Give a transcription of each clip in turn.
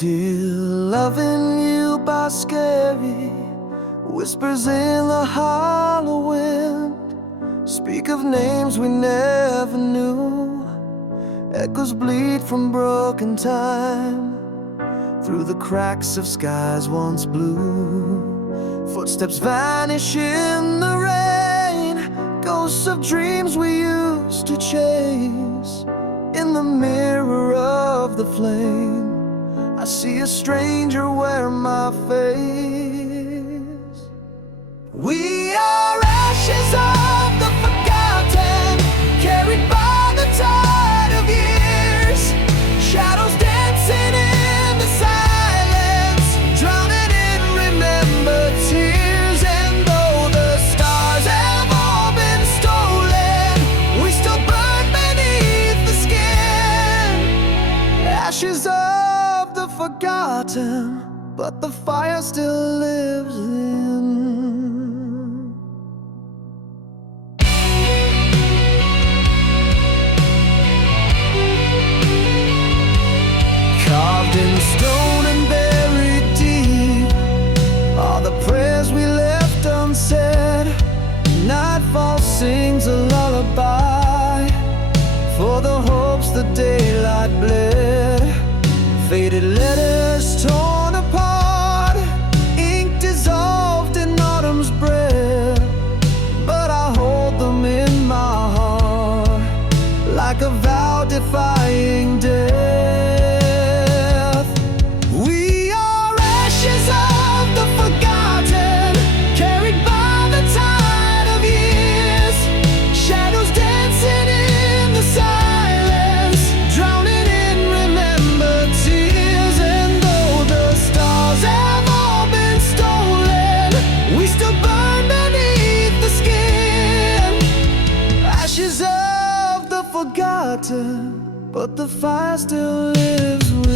Still loving you by scary whispers in the hollow wind. Speak of names we never knew. Echoes bleed from broken time through the cracks of skies once blue. Footsteps vanish in the rain, ghosts of dreams we used to chase. In the mirror of the flame, I see a stranger wear my face. We are ashes of the forgotten, carried by the tide of years. Shadows dancing in the silence, drowning in remembered tears. And though the stars have all been stolen, we still burn beneath the skin. Ashes of the forgotten, but the fire still lives in. Carved in stone and buried deep are the prayers we left unsaid. Nightfall sings a lullaby for the hopes the daylight bled. Faded letters torn apart, ink dissolved in autumn's breath. But I hold them in my heart like a vow defying death. We are ashes of the forgotten, carried by the tide of years. Shadows dancing in the silence, drowning in remembered tears. And though the stars have all been stolen, we still burn beneath the skin. Ashes of the forgotten, but the fire still lives within.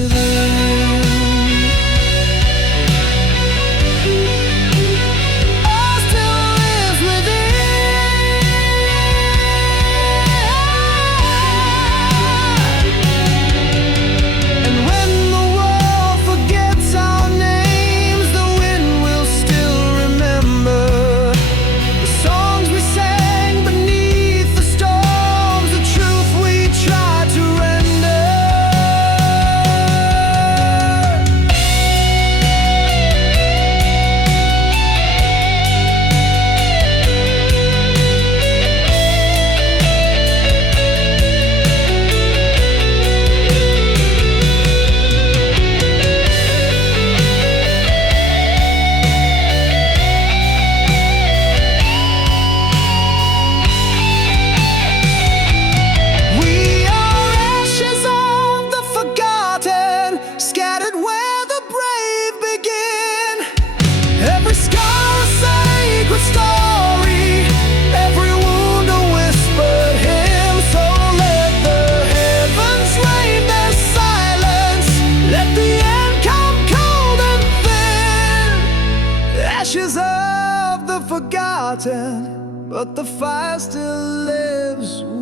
But the fire still lives within.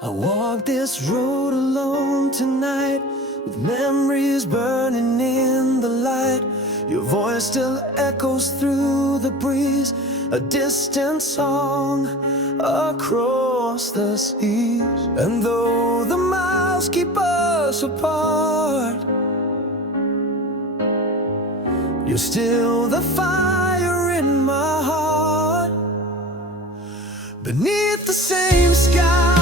I walk this road alone tonight, with memories burning in the light. Your voice still echoes through the breeze, a distant song across the seas. And though the miles keep us apart, you're still the fire in my heart. Beneath the same sky,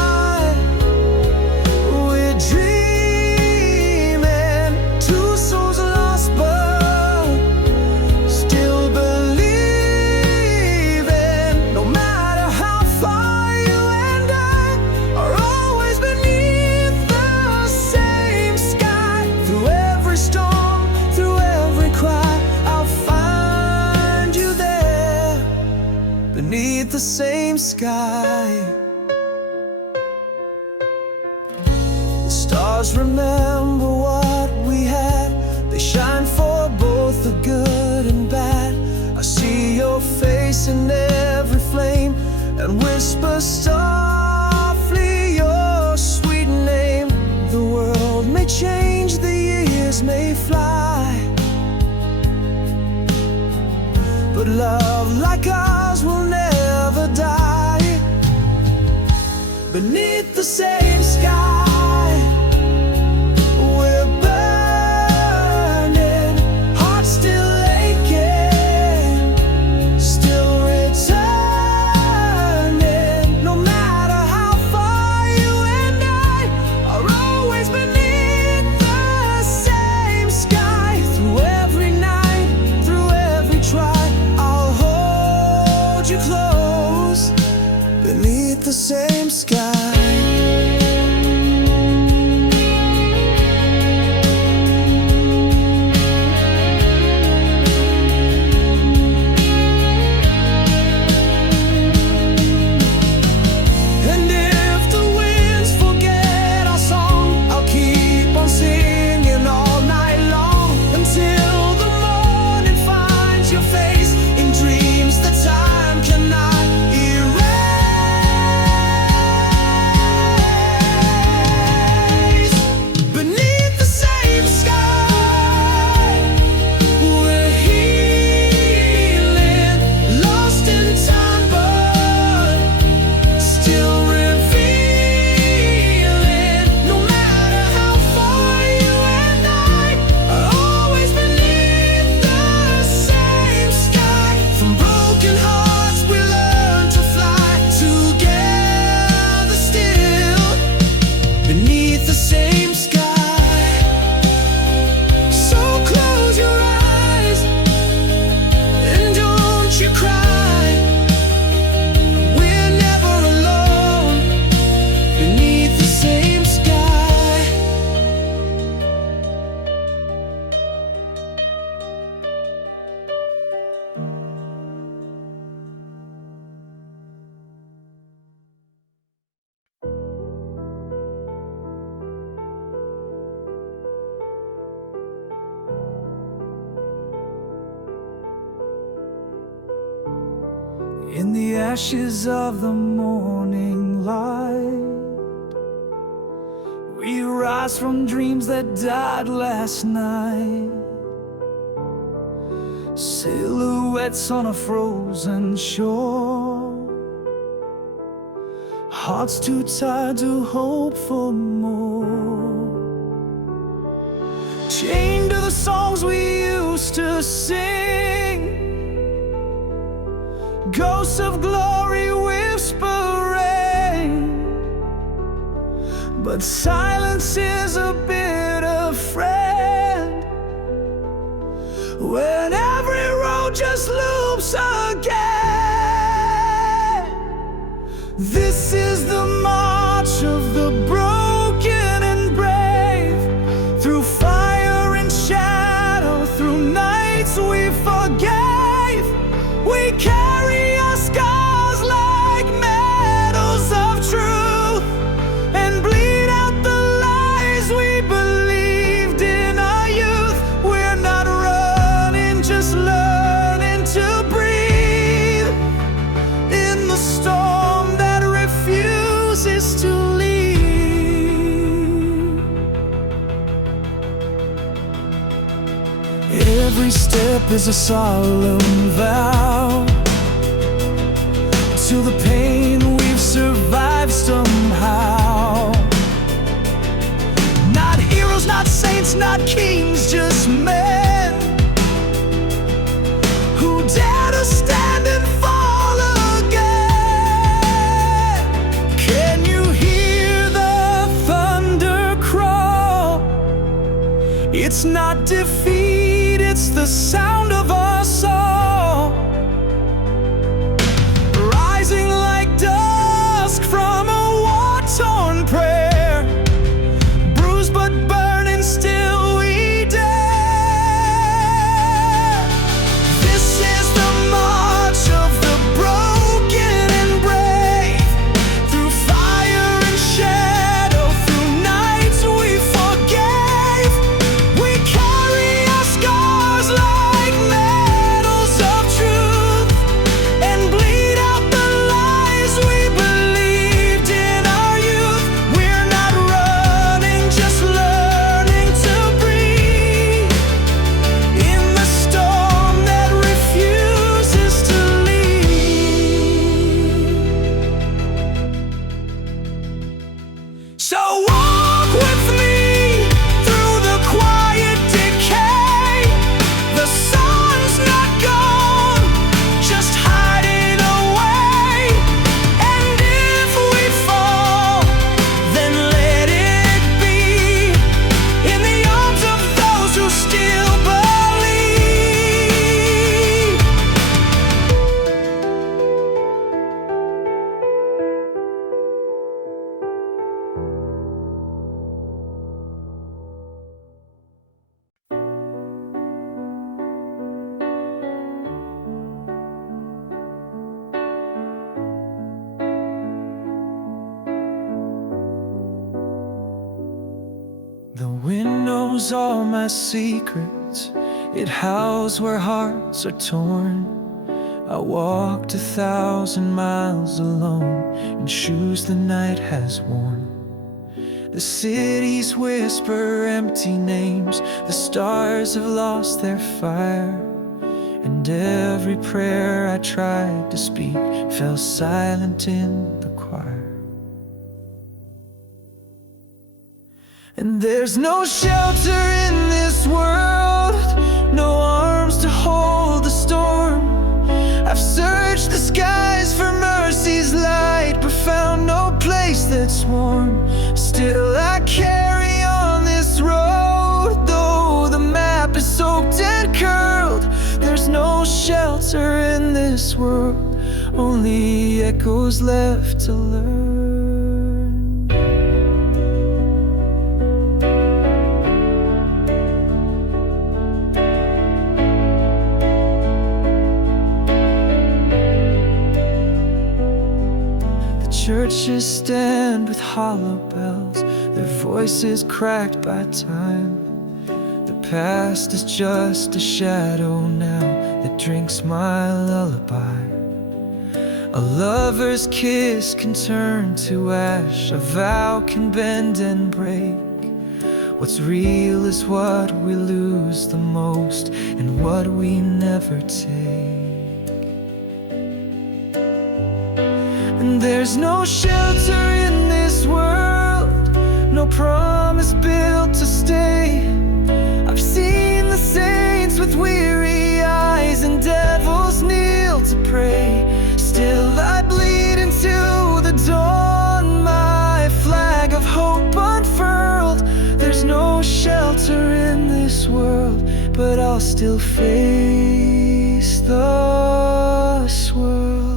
the same sky. The stars remember what we had. They shine for both the good and bad. I see your face in every flame and whisper softly your sweet name. The world may change, the years may fly, but love like ours will never die. Beneath the same sky, we're burning, hearts still aching, still returning. No matter how far, you and I are always beneath the same sky. Through every night, through every try, I'll hold you close beneath the same sky. In the ashes of the morning light, we rise from dreams that died last night. Silhouettes on a frozen shore, hearts too tired to hope for more. Chained to the songs we used to sing, ghosts of glory whispering, but silence is a bitter friend when every road just loops again. This is the march of the broken and brave, through fire and shadow, through nights we forgave. We carry our scars like medals of truth, and bleed out the lies we believed in our youth. We're not running, just learning to breathe in the storm that refuses to leave. Every step is a solemn vow to the pain we've survived somehow. Not heroes, not saints, not kings, just men who dare to stand and fall again. Can you hear the thunder crawl? It's not defeat, it's the sound of us all, rising like dusk from a war-torn prayer, bruised but burning, still we dare. This is the march of the broken and brave, through fire and shadow, through nights So walk with me through the quiet decay. The sun's not gone, just hiding away. And if we fall, then let it be in the arms of those who still believe. The wind knows all my secrets. It howls where hearts are torn. I walked 1,000 miles alone in shoes the night has worn. The cities whisper empty names. The stars have lost their fire. And every prayer I tried to speak fell silent in the choir. And there's no shelter in this world, no arms to hold the storm. I've searched the skies for mercy's light, but found no place that's warm. Still I carry on this road, though the map is soaked and curled. There's no shelter in this world, only echoes left to learn. Churches stand with hollow bells, their voices cracked by time. The past is just a shadow now that drinks my lullaby. A lover's kiss can turn to ash, a vow can bend and break. What's real is what we lose the most, and what we never take. And there's no shelter in this world, no promise built to stay. I've seen the saints with weary eyes and devils kneel to pray. Still I bleed into the dawn, my flag of hope unfurled. There's no shelter in this world, but I'll still face the swirl.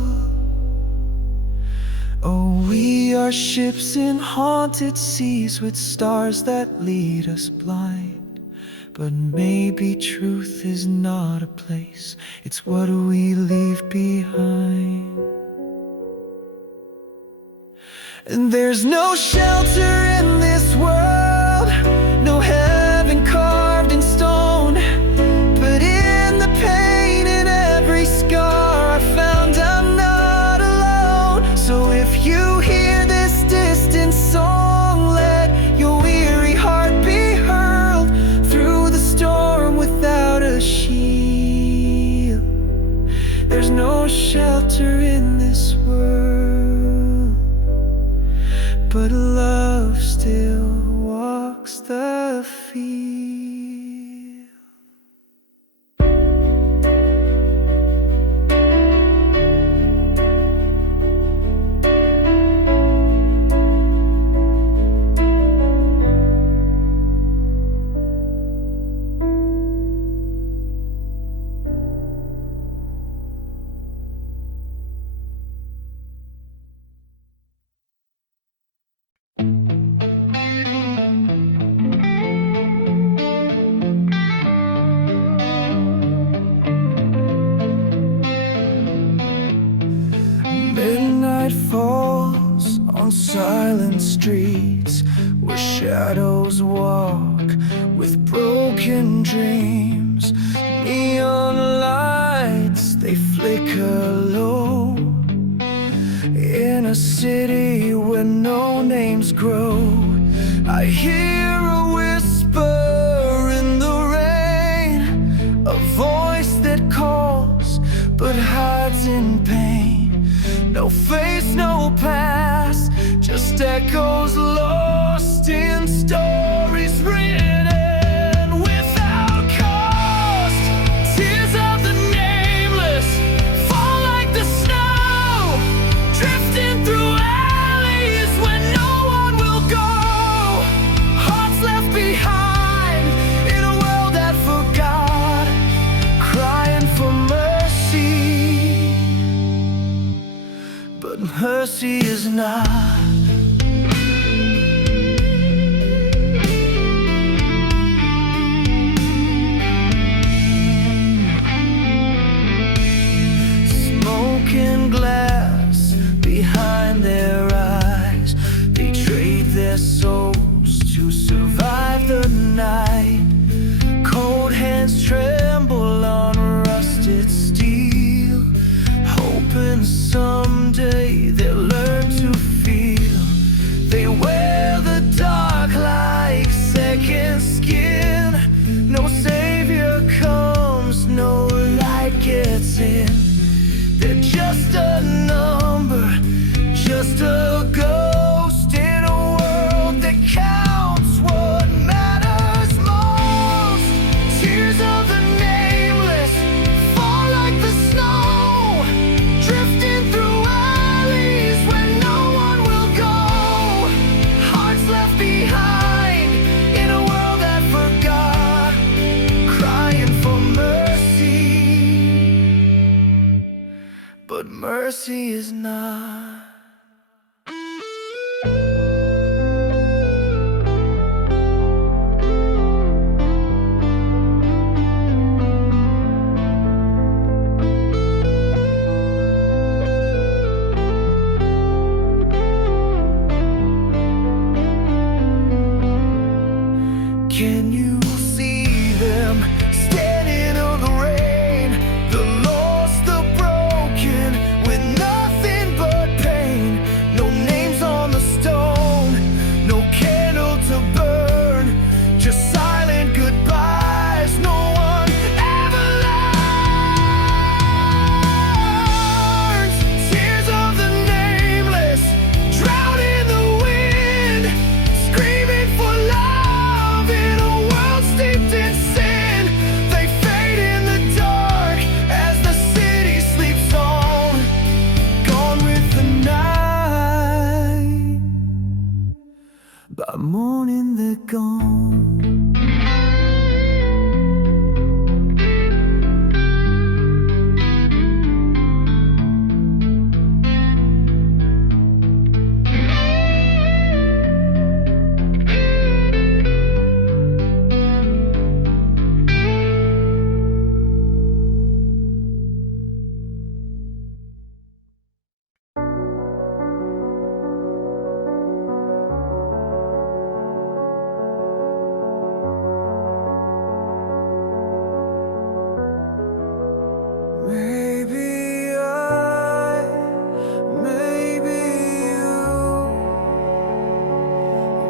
Oh, we are ships in haunted seas with stars that lead us blind. But maybe truth is not a place, it's what we leave behind. And there's no shelter in this world, no heaven carved in stone. But in the pain, in every scar, I found I'm not alone. So if you hear this distant song, let your weary heart be hurled through the storm without a shield. There's no shelter in this world, but love still walks the field. Midnight falls on silent streets where shadows walk with broken dreams. Neon lights, they flicker low in a city where no names grow. I hear a whisper in the rain, a voice that calls but hides in pain. No face, no past, just echoes low. souls to survive the night. Cold hands tremble on rusted steel, hoping someday they'll learn to feel. They wear the dark like second skin. No savior comes, no light gets in. They're just a number, just a ghost in a world that counts what matters most. Tears of the nameless fall like the snow, drifting through alleys where no one will go. Hearts left behind in a world that forgot, crying for mercy, but mercy is not. Can you see them standing on the rain? The lost, the broken, with nothing but pain. No names on the stone, no candle to burn, just silent goodbyes. No one ever learns. Tears of the nameless drown in the wind, screaming for love in a world steeped in sin. They fade in the dark as the city sleeps on, gone with the night. By morning they're gone. Maybe I, maybe you,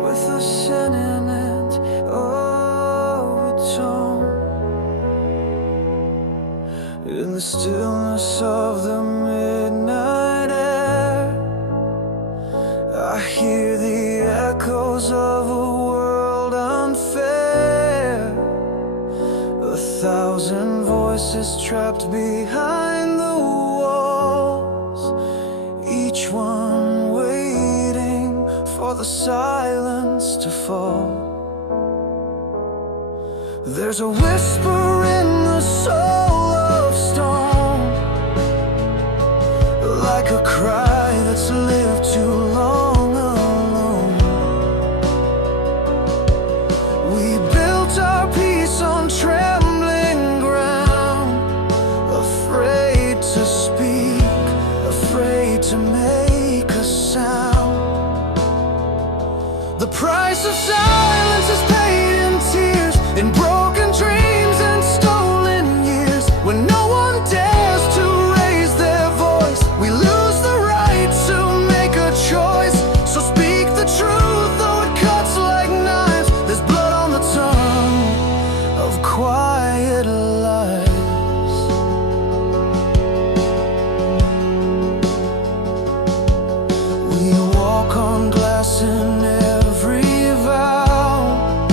with a sentiment of a tone, in the stillness of the midnight air, I hear the echoes of a world unfair. 1,000 voices trapped behind the walls, each one waiting for the silence to fall. There's a whisper in the soul of stone, like a cry that's lived too long alone. We built our peace on trembling ground, afraid to speak, afraid to make a sound. The price of silence is paid in tears, in broken dreams and stolen years. When no one dares to raise their voice, we lose the right to make a choice. So speak the truth, though it cuts like knives. There's blood on the tongue of quiet lives. We walk on glass in every vow,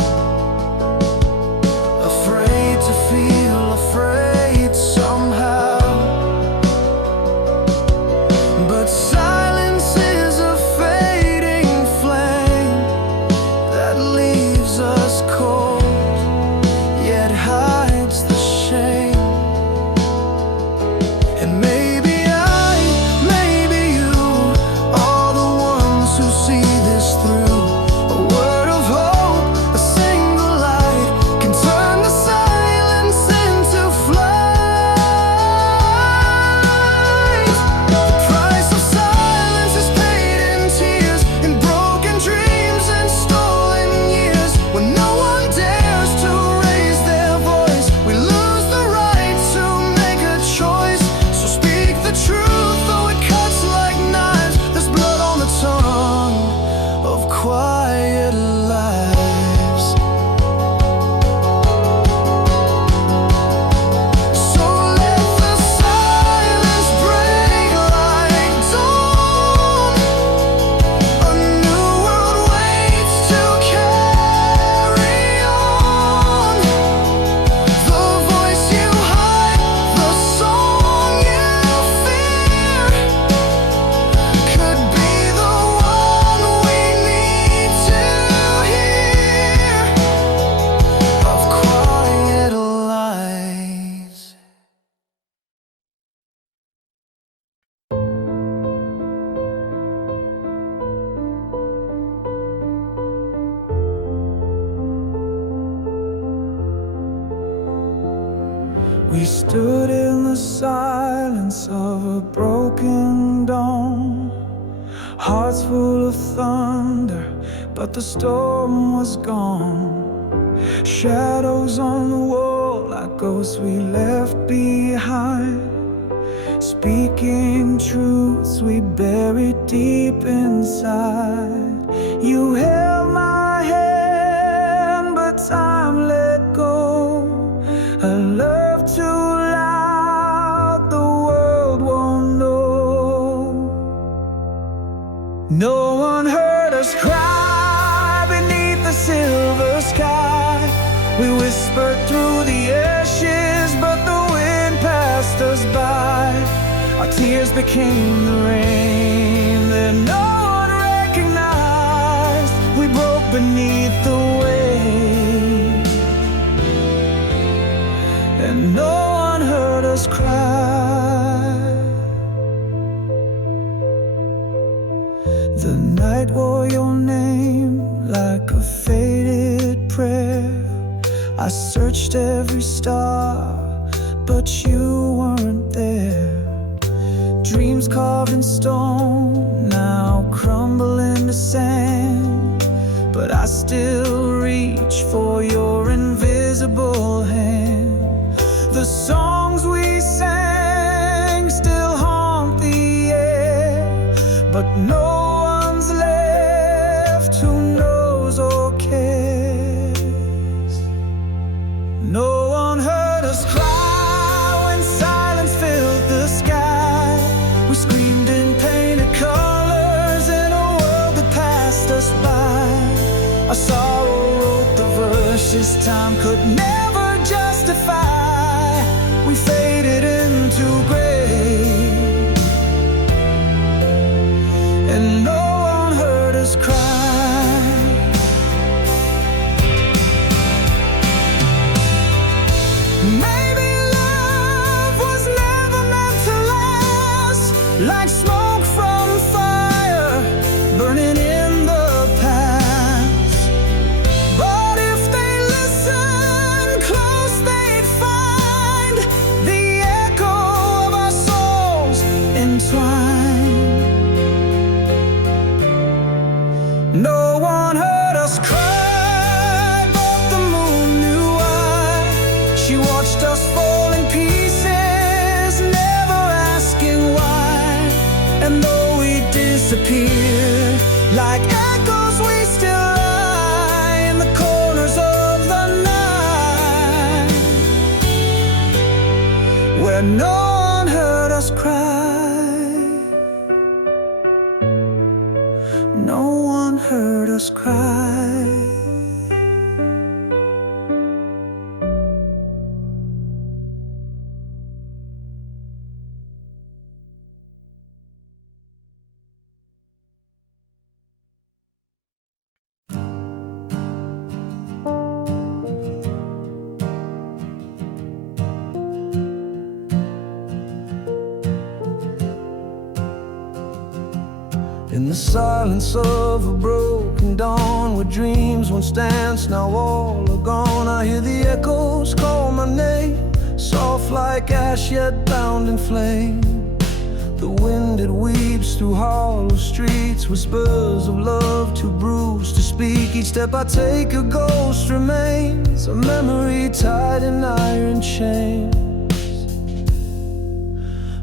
We stood in the silence of a broken dawn, hearts full of thunder, but the storm was gone. Shadows on the wall like ghosts we left behind, speaking truths we buried deep inside. You held my hand, but time let go. A love too loud, the world won't know. No one heard us cry beneath the silver sky. We whispered through the ashes, but the wind passed us by. Our tears became the rain that no one recognized. We broke beneath the weight, and no one heard us cry. The night wore your name like a faded prayer. I searched every star, but you weren't there. Dreams carved in stone now crumble into sand, but I still reach for your invisible hand. The songs we sang still haunt the air, but no one's left who knows or cares. No one heard us cry when silence filled the sky. We screamed in painted colors in a world that passed us by. Our sorrow wrote the verses time could never justify. We faded into gray, and no one heard us cry. Maybe love was never meant to last, like smoke from fire burning in the past. But if they listen close, they'd find the echo of our souls entwined. No one heard us cry, but the moon knew why. She watched us fall in pieces, never asking why. And though we disappeared like echoes, we still lie in the corners of the night, where no one heard us cry. No one heard us cry. In the silence of a broken dawn, where dreams once danced, now all are gone, I hear the echoes call my name, soft like ash yet bound in flame. The wind it weeps through hollow streets, whispers of love too bruised to speak. Each step I take a ghost remains, a memory tied in iron chains.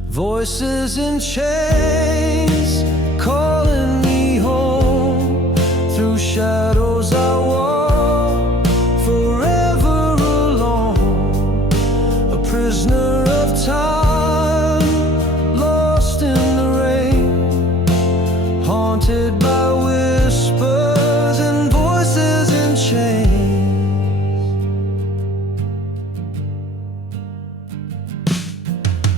Voices in chains calling me home. Through shadows I walk, forever alone, a prisoner of time, lost in the rain, haunted by whispers and voices in chains.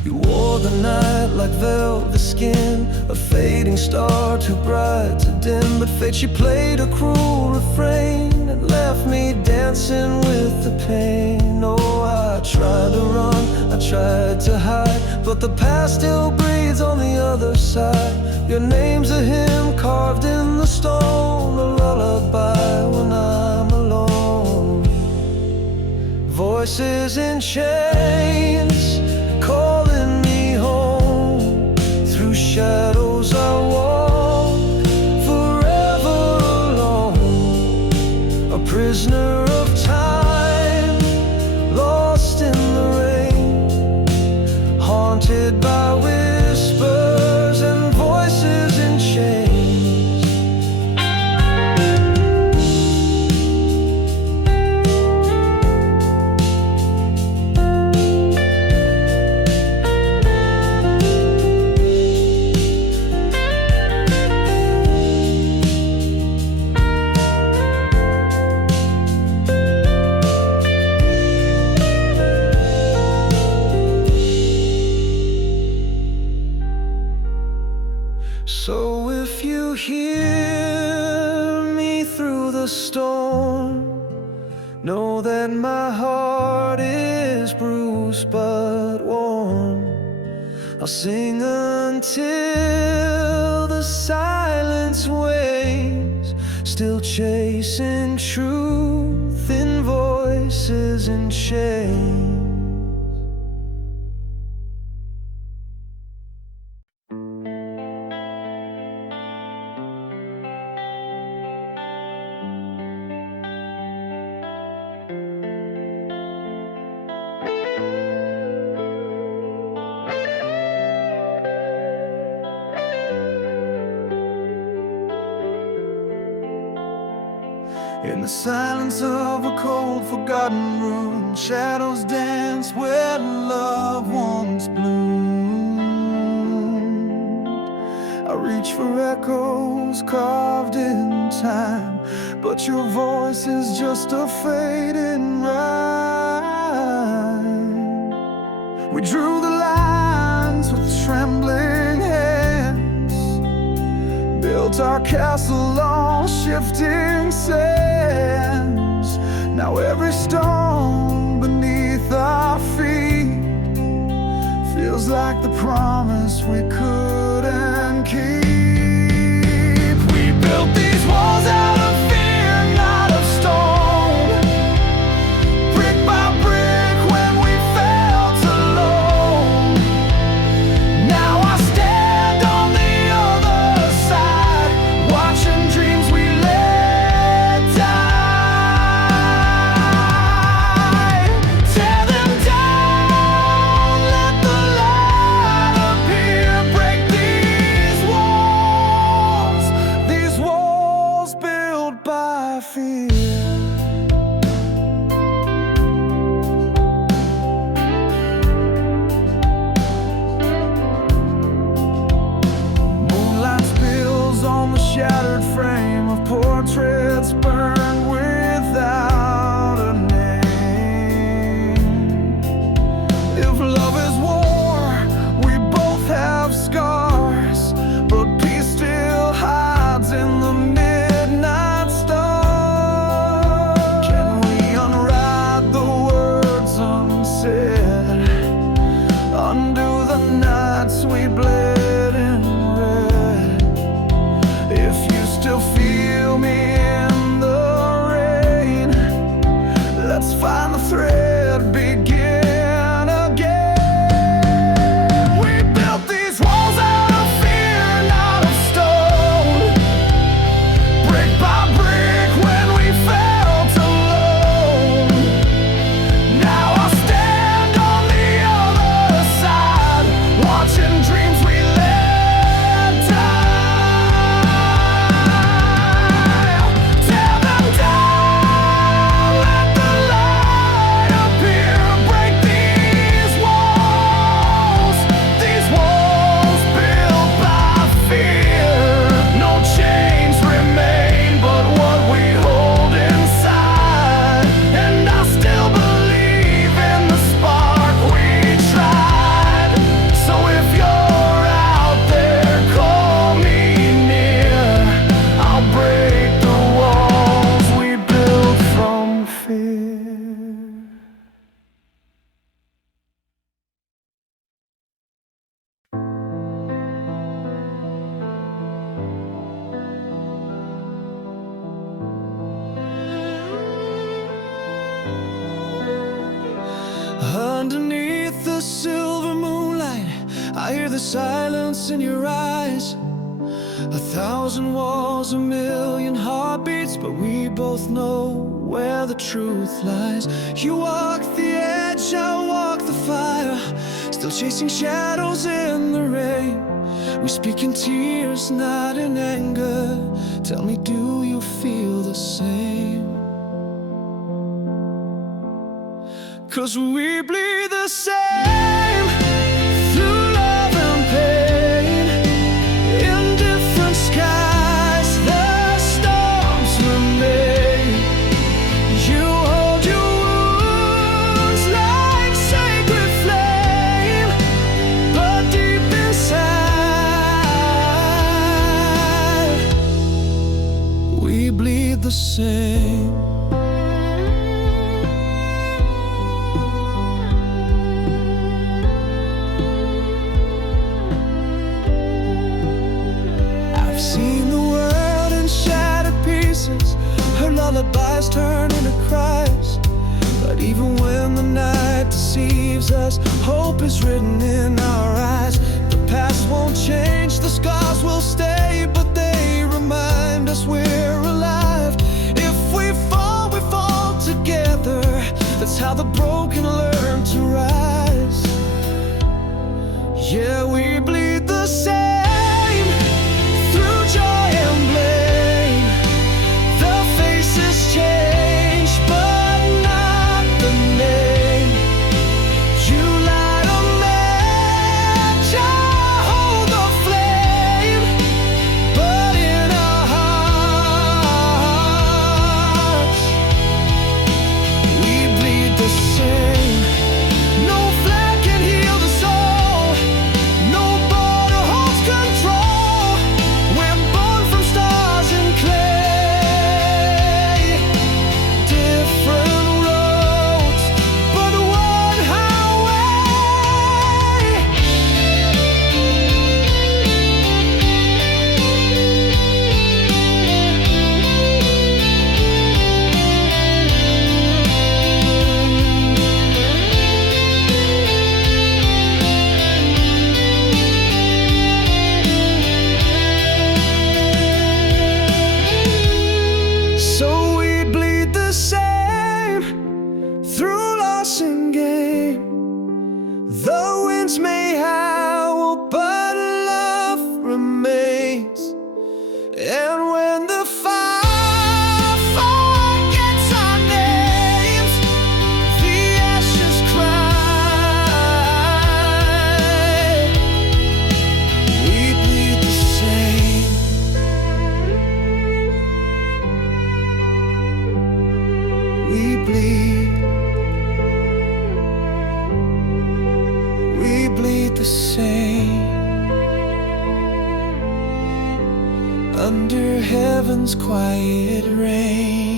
You wore the night like velvet skin, a fading star too bright to dim. But fate, she played a cruel refrain and left me dancing with the pain. Oh, I tried to run, I tried to hide, but the past still breathes on the other side. Your name's a hymn carved in the stone, a lullaby when I'm alone. Voices in chains prisoner of time, lost in the rain, haunted by whispers and voices in chains. So if you hear me through the storm, know that my heart is bruised but warm. I'll sing until the silence waves, still chasing truth in voices in chains. In the silence of a cold, forgotten room, shadows dance where love once bloomed. I reach for echoes carved in time, but your voice is just a fading rhyme. We drew the lines with trembling hands, built our castle on shifting sands. Now every stone beneath our feet feels like the promise we couldn't keep. We built these walls out of fear, not of stone, brick by brick when we felt alone. Now I stand on the other side, watching dreams we let die. Tear them down, let the light appear, break these walls built by fear. Moonlight spills on the shattered frame of portraits burned without a name. If love is war, we both have scars, but peace still hides in the midnight star. Can we unwrite the words unsaid, undo the nights we bled in red? If you still feel me in the rain, let's find the thread, begin again. We built these walls out of fear, not of stone, brick by brick when we felt alone. Now I stand on the other side, watching dreams we let die. Tear them down, let the light appear, break these walls built by fear. No chains remain but what we hold inside, and I still believe in the spark we tried. So if you're out there, call me near, I'll break the walls we built from fear. Underneath the silver moonlight, I hear the silence in your eyes. 1,000 walls, 1,000,000 heartbeats but we both know where the truth lies. You walk the edge, I walk the fire, still chasing shadows in the rain. We speak in tears, not in anger. Tell me, do you feel the same? 'Cause we bleed the same, through love and pain. In different skies, the storms remain. You hold your wounds like sacred flame, but deep inside, we bleed the same. Seen the world in shattered pieces, her lullabies turn into cries. But even when the night deceives us, hope is written in our eyes. The past won't change, the scars will stay, but they remind us we're alive. If we fall together. That's how the broken learn to rise. Yeah, we bleed the same. The winds may howl, but love remains. And when the fire forgets our names, the ashes cry. We bleed the same. We bleed. We bleed the same. Under heaven's quiet rain.